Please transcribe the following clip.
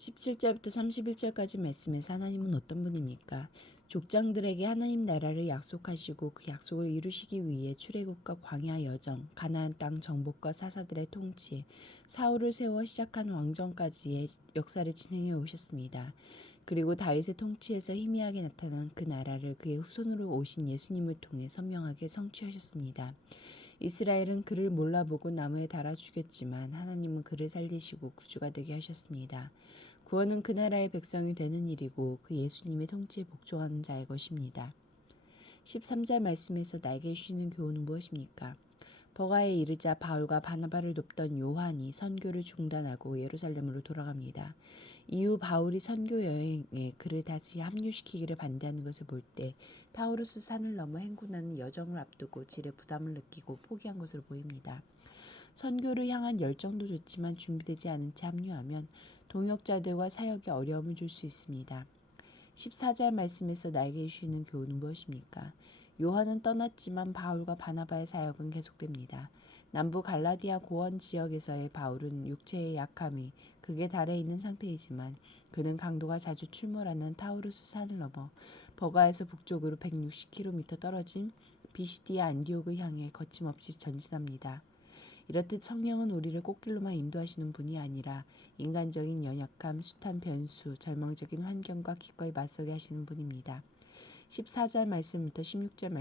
17절부터 31절까지 말씀에서 하나님은 어떤 분입니까? 족장들에게 하나님 나라를 약속하시고 그 약속을 이루시기 위해 출애굽과 광야 여정, 가나안 땅 정복과 사사들의 통치, 사울을 세워 시작한 왕정까지의 역사를 진행해 오셨습니다. 그리고 다윗의 통치에서 희미하게 나타난 그 나라를 그의 후손으로 오신 예수님을 통해 선명하게 성취하셨습니다. 이스라엘은 그를 몰라보고 나무에 달아 죽였지만 하나님은 그를 살리시고 구주가 되게 하셨습니다. 구원은 그 나라의 백성이 되는 일이고 그 예수님의 통치에 복종하는 자의 것입니다. 13절 말씀에서 나에게 주시는 교훈은 무엇입니까? 버가에 이르자 바울과 바나바를 돕던 요한이 선교를 중단하고 예루살렘으로 돌아갑니다. 이후 바울이 선교 여행에 그를 다시 합류시키기를 반대하는 것을 볼 때 타우루스 산을 넘어 행군하는 여정을 앞두고 질의 부담을 느끼고 포기한 것으로 보입니다. 선교를 향한 열정도 좋지만 준비되지 않은 채 합류하면 동역자들과 사역에 어려움을 줄 수 있습니다. 14절 말씀에서 나에게 주시는 교훈은 무엇입니까? 요한은 떠났지만 바울과 바나바의 사역은 계속됩니다. 남부 갈라디아 고원 지역에서의 바울은 육체의 약함이 극에 달해 있는 상태이지만 그는 강도가 자주 출몰하는 타우루스 산을 넘어 버가에서 북쪽으로 160km 떨어진 비시디아 안디옥을 향해 거침없이 전진합니다. 이렇듯 성령은 우리를 꽃길로만 인도하시는 분이 아니라 인간적인 연약함, 숱한 변수, 절망적인 환경과 기꺼이 맞서게 하시는 분입니다. 14절 말씀부터 16절 말씀